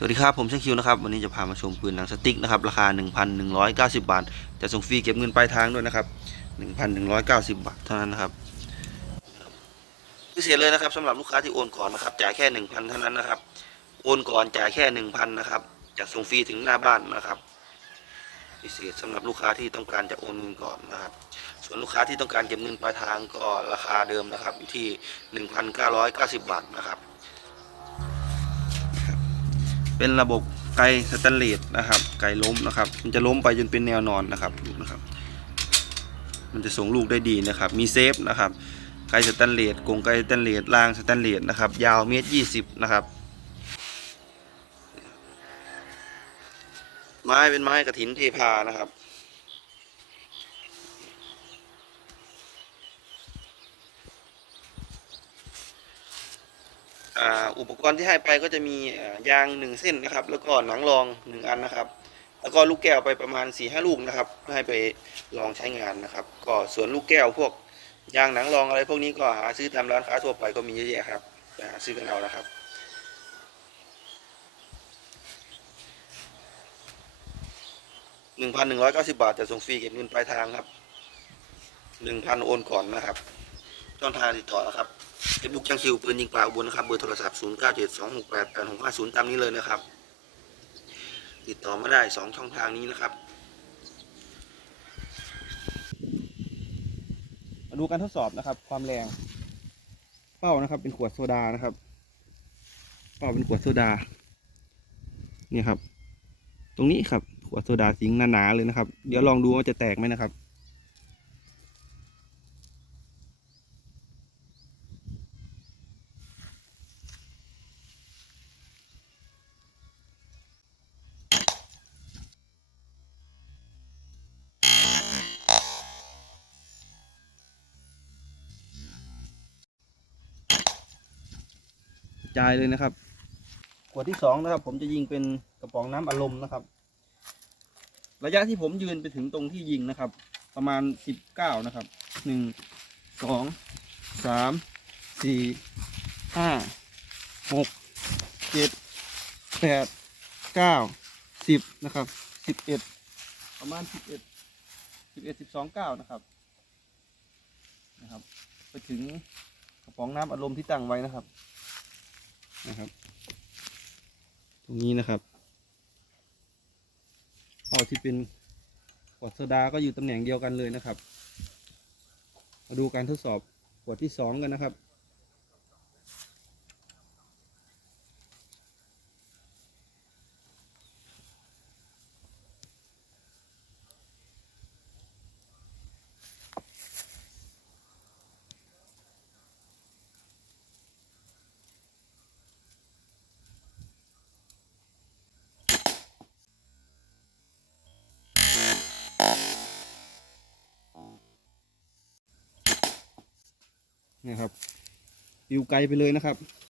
สวัสดีครับ ผมช่างคิวนะครับ วันนี้จะพามาชมปืนหนังสติ๊กนะครับ ราคา 1,190 บาท จะส่งฟรีเก็บเงินปลายทางด้วยนะครับ 1,190 บาทเท่านั้นนะครับพิเศษเลยนะครับสำหรับลูกค้าที่โอนก่อนนะครับจ่ายแค่ 1,000 เท่านั้นนะครับ โอนก่อนจ่ายแค่ 1,000 นะครับ จะส่งฟรีถึงหน้าบ้านนะครับพิเศษสำหรับลูกค้าที่ต้องการจะโอนเงินก่อนนะครับ ส่วนลูกค้าที่ต้องการเก็บเงินปลายทางก็ราคาเดิมนะครับอยู่ที่ 1,990 บาทนะครับ เป็นระบบไกสแตนเลสนะครับ ไกล้มนะครับ มันจะล้มไปจนเป็นแนวนอนนะครับดูนะครับ มันจะส่งลูกได้ดีนะครับ มีเซฟนะครับ ไกสแตนเลสกรงไกสแตนเลสรางสแตนเลสนะครับ ยาวเมตรยี่สิบนะครับ ไม้เป็นไม้กระถินเทพานะครับ อุปกรณ์ที่ให้ไปก็จะมียางหนึ่งเส้นนะครับ แล้วก็หนังรองหนึ่งอันนะครับ แล้วก็ลูกแก้วไปประมาณ4ี่ห้าลูกนะครับเพื่อให้ไปลองใช้งานนะครับ ก็ส่วนลูกแก้วพวกยางหนังรองอะไรพวกนี้ก็หาซื้อตามร้านค้าทั่วไปก็มีเยอะแยะครับไปหาซื้อกันเอานะครับหนึ่งพันหนึ่งร้อยเก้าสิบาทจะส่งฟรีเก็บเงินปลายทางครับหนึ่งพันโอนก่อนนะครับช่องทางติดต่อนะครับ เฟซบุ๊กช่างคิวปืนยิงปลาอุบลนะครับเบอร์โทรศัพท์ 0 9 7 2 6 8 8 6 5 0 ตามนี้เลยนะครับ ติดต่อมาได้ 2 ช่องทางนี้นะครับ มาดูการทดสอบนะครับ ความแรง เป้านะครับ เป็นขวดโซดานะครับ เป้าเป็นขวดโซดา นี่ครับ ตรงนี้ครับขวดโซดาสิงหนาๆเลยนะครับ เดี๋ยวลองดูว่าจะแตกไหมนะครับ จายเลยนะครับ ขวดที่สองนะครับ ผมจะยิงเป็นกระป๋องน้ำอารมณ์นะครับ ระยะที่ผมยืนไปถึงตรงที่ยิงนะครับ ประมาณสิบเก้านะครับหนึ่งสองสามสี่ห้าหกเจ็ดแปดเก้าสิบนะครับสิบเอ็ดประมาณสิบเอ็ดสิบเอ็ดสิบสองเก้านะครับนะครับ ไปถึงกระป๋องน้ำอารมณ์ที่ตั้งไว้นะครับ นะครับ ตรงนี้นะครับเอาที่เป็นขวดโซดาก็อยู่ตำแหน่งเดียวกันเลยนะครับ มาดูการทดสอบขวดที่สองกันนะครับ นี่ครับปิวไกลไปเลยนะครับ